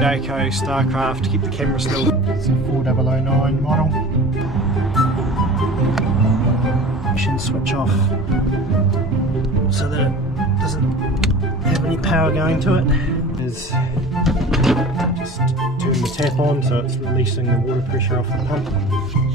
Jayco Starcraft to keep the camera still. It's a 4009 model. Switch off so that it doesn't have any power going to it. Is just turn the tap on so it's releasing the water pressure off the pump.